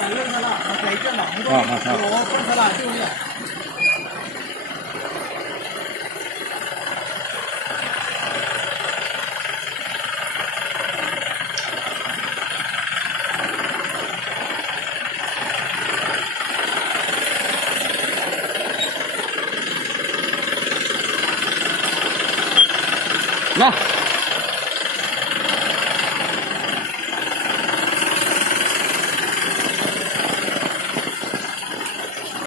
നല്ലൊരു സ്ഥലമാണ് ഫ്ലൈറ്റ് ഉണ്ടോ ഓപ്പൺ സ്ഥലം അടിപൊളിയാണ്. Na